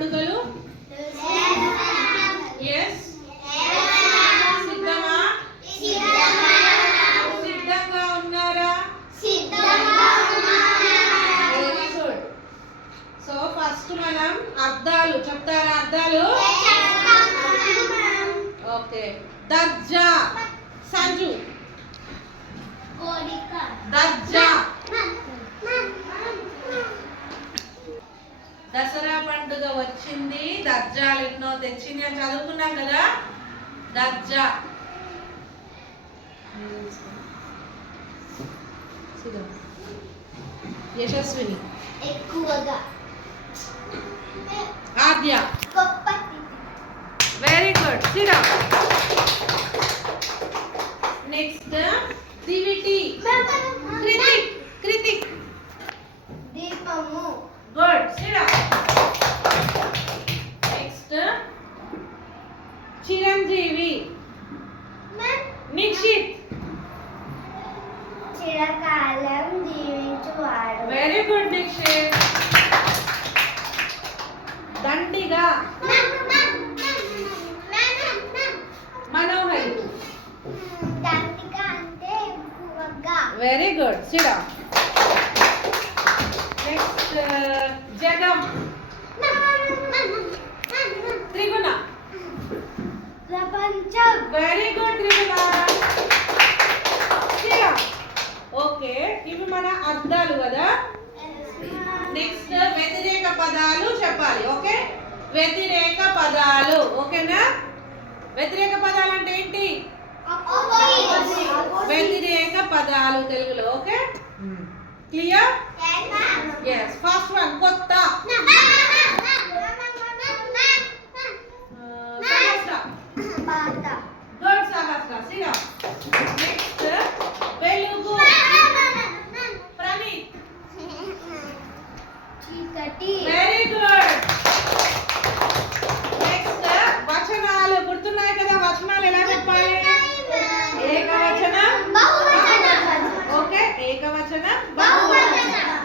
పండుగలు? ఎస్. సిద్ధమా? సిద్ధంగా ఉన్నారా? Very good. సో ఫస్ట్ మనం అర్థాలు చెప్తారా? అర్థాలు ఓకే. దర్జా సంజు. దర్జా దసరా పండుగ వచ్చింది, దర్జాలు ఎన్నో తెచ్చింది అని చదువుకున్నాం కదా. దర్జా యశస్విని ఎక్కువగా. ఆద్య వెరీ గుడ్. సిరా నెక్స్ట్ దివిటి కృతిక్. కృతిక్ దీపము. గుడ్. సిరా నెక్స్ట్ చిరంజీవి నిక్షిత్. చిరకాలం జీవించువాడు. Very good Nikshith. దండిగా మనోహరి. దండిగా అంటే ఎక్కువగా. Very good. సిరా నెక్స్ట్ జగం త్రిగుణ. ప్రపంచం. Very good Triguna. సిరా ఓకే. ఇవి మన అర్థాలు కదా. నెక్స్ట్ వ్యతిరేక పదాలు చెప్పాలి. ఓకే, వ్యతిరేక పదాలు. ఓకేనా? వ్యతిరేక పదాలు అంటే ఏంటి? వ్యతిరేక పదాలు తెలుగులో. Okay clear? yes. First one కొత్త. సహస్ర. గుడ్ సహస్ర. సిరా నెక్స్ట్ వెలుగు ప్రణీత్. చీకటి. Very good. నెక్స్ట్ వచనాలు గుర్తున్నాయి కదా. వచనాలు ఎలా చెప్పాలి? ఏకవచనం బహువచనం. ఓకే ఏకవచనం బహువచనం.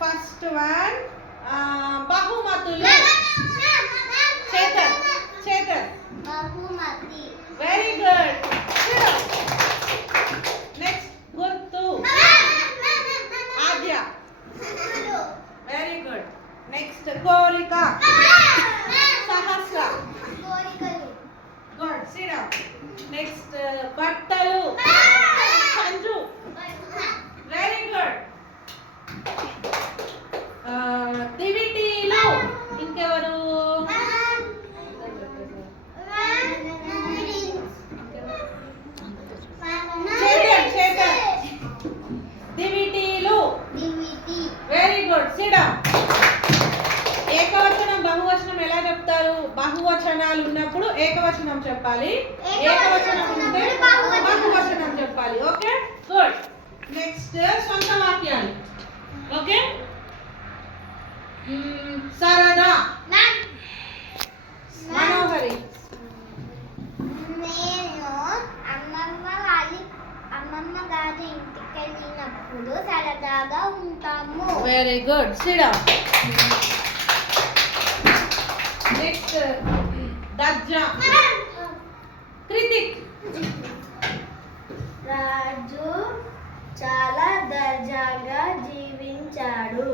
ఫస్ట్ వన్ బహుమతులు. చేతన్. చేతన్ బహుమతి. Very good. నెక్స్ట్ గుర్తు. ఆద్య. Very good. నెక్స్ట్ కోరిక. సహస్ర. కోరికలు. గుడ్. సిరా నెక్స్ట్ బట్టలు. సంజు. Very good. దివిటీలు. ఇంకెవరు? చేతన్. చేతన్ దివిటీలు. Very good. సిడా ఏకవచనం బహువచనం ఎలా చెప్తారు? బహువచనాలు ఉన్నప్పుడు ఏకవచనం చెప్పాలి, ఏకవచనం ఉంటే బహువచనం చెప్పాలి. Okay good. నెక్స్ట్ సొంత వాక్యాలు. ఓకే సరదా. మనోహరి. నేను అమ్మమ్మ గారి ఇంటికి వెళ్ళినప్పుడు సరదాగా ఉంటాము. Very good. సిడా నెక్స్ట్ దర్జా. కృతిక్. రాజు చాలా దర్జాగా జీవిస్తాడు.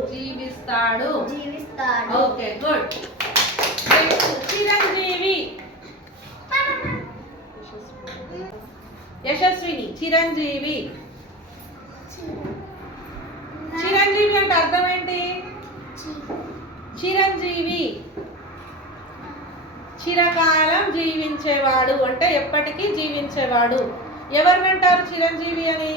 Okay good. నెక్స్ట్ చిరంజీవి. యశస్విని. చిరంజీవి. చిరంజీవి అంటే అర్థం ఏంటి? చిరంజీవి చిరకాలం జీవించేవాడు అంటే ఎప్పటికీ జీవించేవాడు. ఎవరినంటారు చిరంజీవి అని?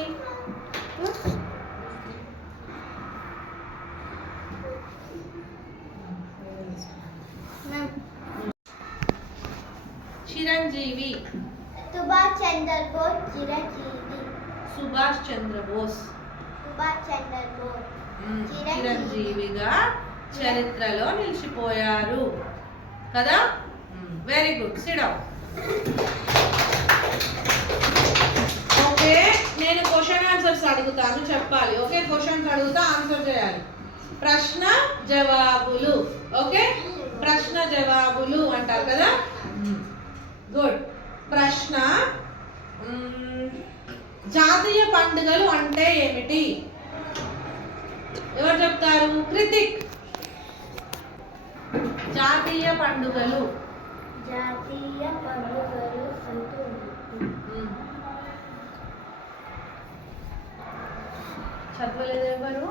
చిరంజీవి. సుభాష్ చంద్ర బోస్ చిరంజీవి. సుభాష్ చంద్ర బోస్ చిరంజీవిగా చరిత్రలో నిలిచిపోయారు కదా. Very good. Sit down. Okay నేను క్వశ్చన్ ఆన్సర్స్ అడుగుతాను చెప్పాలి. ఓకే క్వశ్చన్స్ అడుగుతా ఆన్సర్ చేయాలి. ప్రశ్న జవాబులు. ఓకే ప్రశ్న జవాబులు అంటారు కదా. గుడ్. ప్రశ్న, జాతీయ పండుగలు అంటే ఏమిటి? ఎవరు చెప్తారు? కృతిక్. జాతీయ పండుగలు. జాతీయ పండుగలు అంటూ చదవలేదు ఎవరు?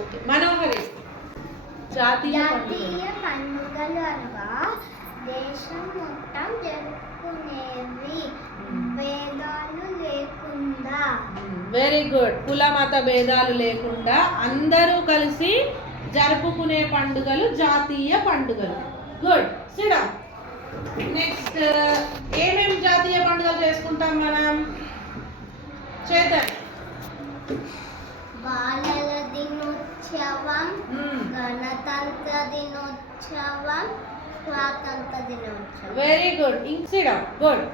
ఓకే, మనోహరి. జాతీయ పండుగలు అనగా దేశం మొత్తం జరుపుకునేవి, భేదాలు లేకుండా. Very good. కుల మత భేదాలు లేకుండా అందరూ కలిసి జరుపుకునే పండుగలు జాతీయ పండుగలు. గుడ్. Sit down. నెక్స్ట్, ఏమేమి జాతీయ పండుగలు చేసుకుంటాం మనం? చేతన్. బాలల దినోత్సవం, గణతంత్ర దినోత్సవం, స్వాతంత్ర దినోత్సవం. Very good. Sit down. Good.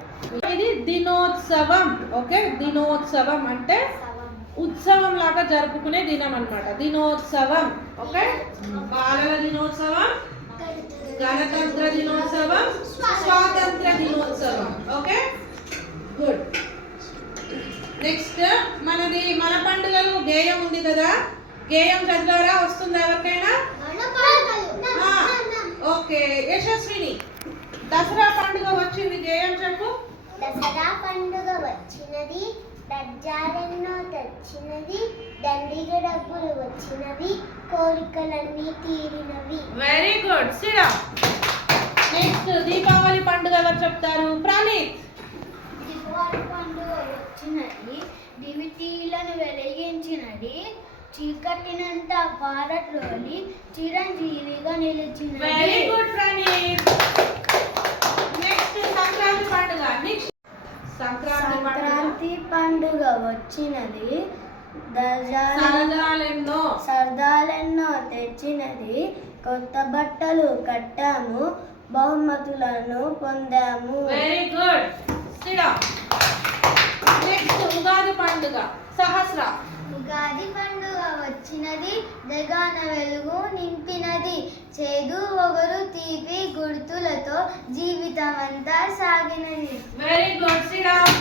ఇది దినోత్సవం. ఓకే, దినోత్సవం అంటే ఉత్సవం లాగా జరుపుకునే దినం అన్నమాట. దినోత్సవం. ఓకే, బాలల దినోత్సవం, గణతంత్ర దినోత్సవం, స్వాతంత్ర దినోత్సవం. Okay, good. నెక్స్ట్, మన పండుగలు గేయం ఉంది కదా, గేయం చదివారా? వస్తుందా ఎవరికైనా? ఓకే, యశస్విని. దసరా పండుగ వచ్చింది, గేయం చెప్పు. దసరా పండుగ వచ్చినది, దర్జాలెన్నో తెచ్చినది, దండిగా డబ్బులు వచ్చినవి, కోరికలన్నీ తీరినవి. Very good. Sit down. Next, Deepavali పండుగ ఎవరు చెప్తారు? ప్రణీత్. దీపావళి పండుగ వచ్చినది, దివిటీలను వెలిగించినది, చీకటినంతా పారట్రోలి చిరంజీవిగా నిలిచినది. Very good Praneeth. Next, Sankranti పండుగ. నెక్స్ట్, సంక్రాంతి పండుగ వచ్చినది, సరదాలెన్నో తెచ్చినది, కొత్త బట్టలు కట్టాము, బహుమతులను పొందాము. Very good. Sit down. Next, Ugadi పండుగ. సహస్ర. ఉగాది పండుగ వచ్చినది, జగాన వెలుగు నింపినది, చేదు ఒగరు తీపి గుర్తులతో జీవితం అంతా సాగినది. Very good. Sit down.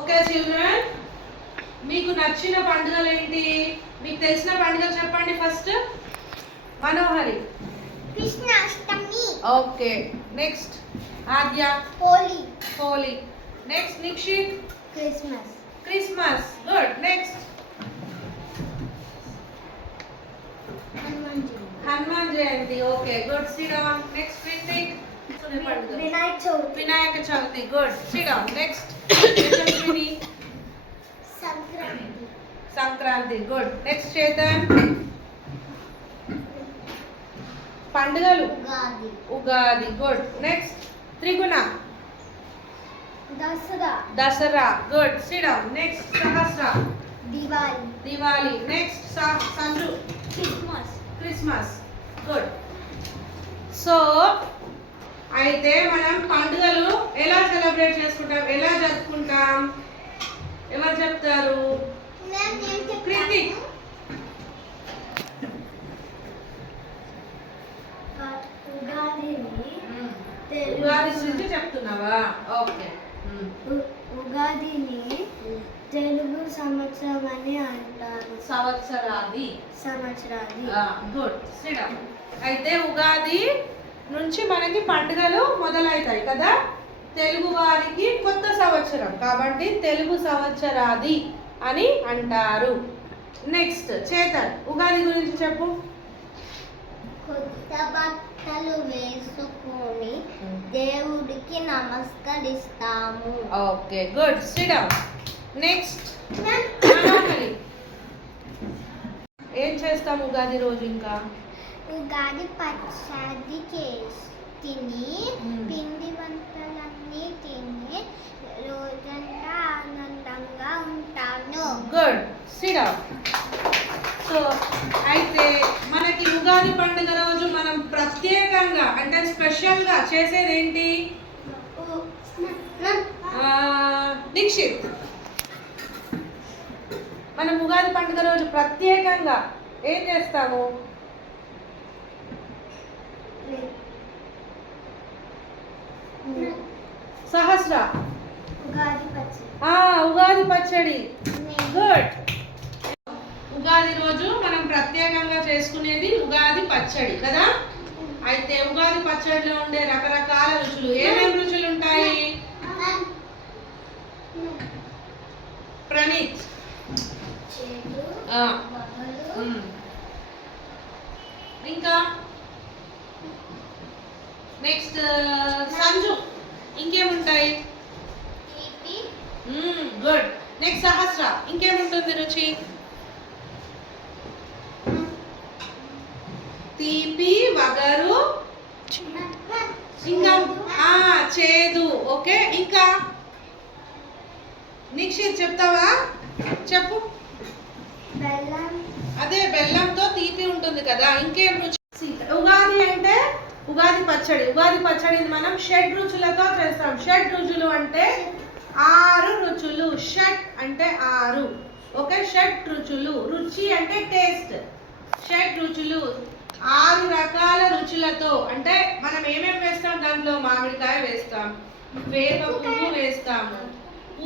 Okay children, మీకు నచ్చిన పండుగలు ఏంటి? మీకు తెలిసిన పండుగలు చెప్పండి. First Manohari. Krishnashtami. Okay. Next, Adya. Holi. Holi. Next, Nikshith. Christmas. Christmas. Good. Next, Hanuman Jayanti. Okay, good. Sit down. Next, Kritik. Vinayaka Chavithi. Good. Sit down. Next, Yashaswini. Sankranti. Sankranti. Good. Next, Chetan. పండుగలు. Ugadi. Ugadi. Good. Next, Triguna. Dasara. Dasara. Good. Sit down. Next, Sahasra. Diwali. Diwali. Next, Sanju. Christmas. Christmas. Good. So అయితే మనం పండుగలు ఎలా సెలబ్రేట్ చేసుకుంటాం, ఎలా జరుపుకుంటాం? ఎవరు చెప్తారు? కృతిక్. ఉగాది గురించి చెప్తున్నావా? ఓకే. ఉగాదిని తెలుగు సంవత్సరం అని అంటారు. సంవత్సరాది. గుడ్. Sit down. అయితే ఉగాది నుంచి మనకి పండుగలు మొదలవుతాయి కదా, తెలుగు వారికి కొత్త సంవత్సరం కాబట్టి తెలుగు సంవత్సరాది అని అంటారు. నెక్స్ట్, చేతన్. ఉగాది గురించి చెప్పు. కొత్త బట్టలు వేసుకొని దేవుడికి నమస్కరిస్తాము. Okay, good. Sit down. Next, Manohari. ఏం చేస్తాం ఉగాది రోజు? ఇంకా ఉగాది పచ్చడి చేసి తిని పిండి వంటలన్నీ తిని రోజంతా ఆనందంగా ఉంటాను. గుడ్. Sit down. సో అయితే మనకి ఉగాది పండుగ రోజు మనం ప్రత్యేకంగా అంటే స్పెషల్గా చేసేది ఏంటి? దీక్షిత్. మనం ఉగాది పండుగ రోజు ప్రత్యేకంగా ఏం చేస్తాము? సహస్ర ఉగాది పచ్చడి. గుడ్. ఉగాది రోజు మనం ప్రత్యేకంగా చేసుకునేది ఉగాది పచ్చడి కదా. అయితే ఉగాది పచ్చడిలో ఉండే రకరకాల రుచులు, ఏమేమి రుచులు ఉంటాయి? ప్రణీత్. ఇంకా నెక్స్ట్ సంజు, ఇంకేముంటాయి? గుడ్. నెక్స్ట్ సహస్ర, ఇంకేముంటుంది రుచి? తీపి, వగరు, ఇంకా చేదు. ఓకే, ఇంకా నిక్షిత్ చెప్తావా? చెప్పు. అదే బెల్లంతో తీపి ఉంటుంది కదా. ఇంకేం రుచి? ఉగాది అంటే ఉగాది పచ్చడి. ఉగాది పచ్చడిని మనం షడ్ రుచులతో చేస్తాం. షడ్ రుచులు అంటే 6 రుచులు. షట్ అంటే 6. ఓకే, షడ్ రుచులు. రుచి అంటే టేస్ట్. షడ్ రుచులు 6 రకాల రుచులతో. అంటే మనం ఏమేమి వేస్తాం దాంట్లో? మామిడికాయ వేస్తాం, వేప పువ్వు వేస్తాము,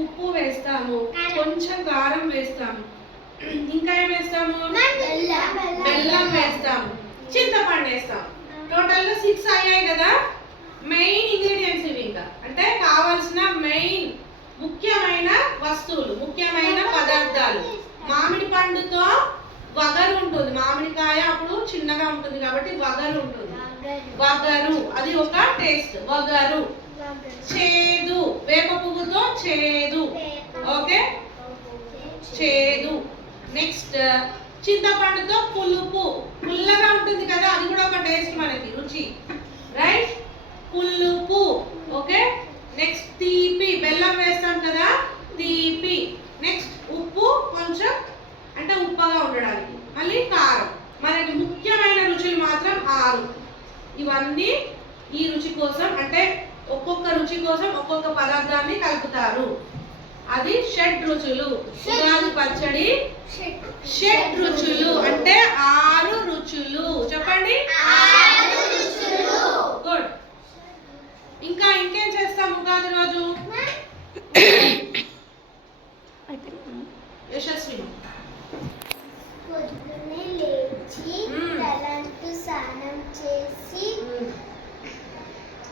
ఉప్పు వేస్తాము, కొంచెం కారం వేస్తాము, ఇంకా ఏం వేస్తాము? బెల్లం వేస్తాము, చింతపండు వేస్తాం. టోటల్ గా 6 అయ్యాయి కదా. మెయిన్ ఇంగ్రీడియంట్స్ ఇవి. ఇంకా అంటే కావాల్సిన మెయిన్ ముఖ్యమైన వస్తువులు, ముఖ్యమైన పదార్థాలు. మామిడి పండుతో వగరు ఉంటుంది. మామిడికాయ అప్పుడు చిన్నగా ఉంటుంది కాబట్టి వగరు ఉంటుంది. వగరు అది ఒక టేస్ట్. వగరు. చేదు, వేప పువ్వుతో చేదు. ఓకే, చేదు. నెక్స్ట్ చింతపండుతో పులుపు, పుల్లగా ఉంటుంది కదా, అది కూడా ఒక టేస్ట్ మనకి, రుచి. రైట్, పులుపు. ఓకే, నెక్స్ట్ తీపి, బెల్లం వేస్తాం కదా, తీపి. నెక్స్ట్ ఉప్పు, కొంచెం అంటే ఉప్పగా ఉండడానికి. మళ్ళీ కారం. మనకి ముఖ్యమైన రుచులు మాత్రం 6. ఇవన్నీ ఈ రుచి కోసం, అంటే ఒక్కొక్క రుచి కోసం ఒక్కొక్క పదార్థాన్ని కలుపుతారు. అది షడ్ రుచులు. ఉగాది పచ్చడి షడ్ రుచులు అంటే 6 రుచులు. చెప్పండి. గుడ్. ఇంకా ఇంకేం చేస్తాం ఉగాది రోజు? యశస్వి. పొద్దున్నే లేచి తలంటు స్నానం చేసి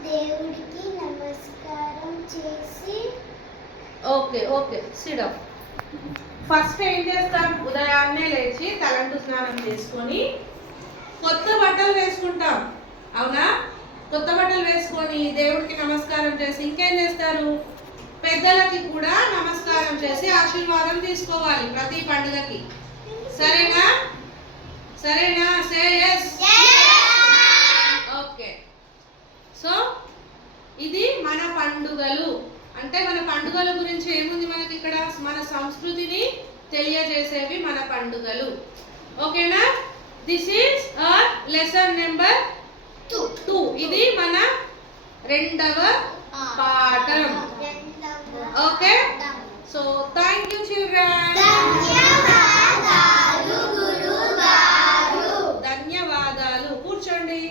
దేవుడికి నమస్కారం చేసి. Okay okay, SIT up. First ఏం చేస్తాం? ఉదయాన్నే లేచి తలంటు స్నానం చేసుకొని కొత్త బట్టలు వేసుకుంటాం. అవునా? కొత్త బట్టలు వేసుకొని దేవుడికి నమస్కారం చేసి ఇంకేం చేస్తారు? పెద్దలకి కూడా నమస్కారం చేసి ఆశీర్వాదం తీసుకోవాలి ప్రతి పండుగకి. సరేనా? సరేనా? సే yes. ఓకే. సో ఇది మన పండుగలు. అంటే మన పండుగల గురించి ఏముంది మనకి ఇక్కడ? మన సంస్కృతిని తెలియజేసేవి మన పండుగలు. ఓకేనా? This is lesson number 2. ఇది మన 2వ పాఠం. Okay, so thank you children. ధన్యవాదాలు. కూర్చోండి.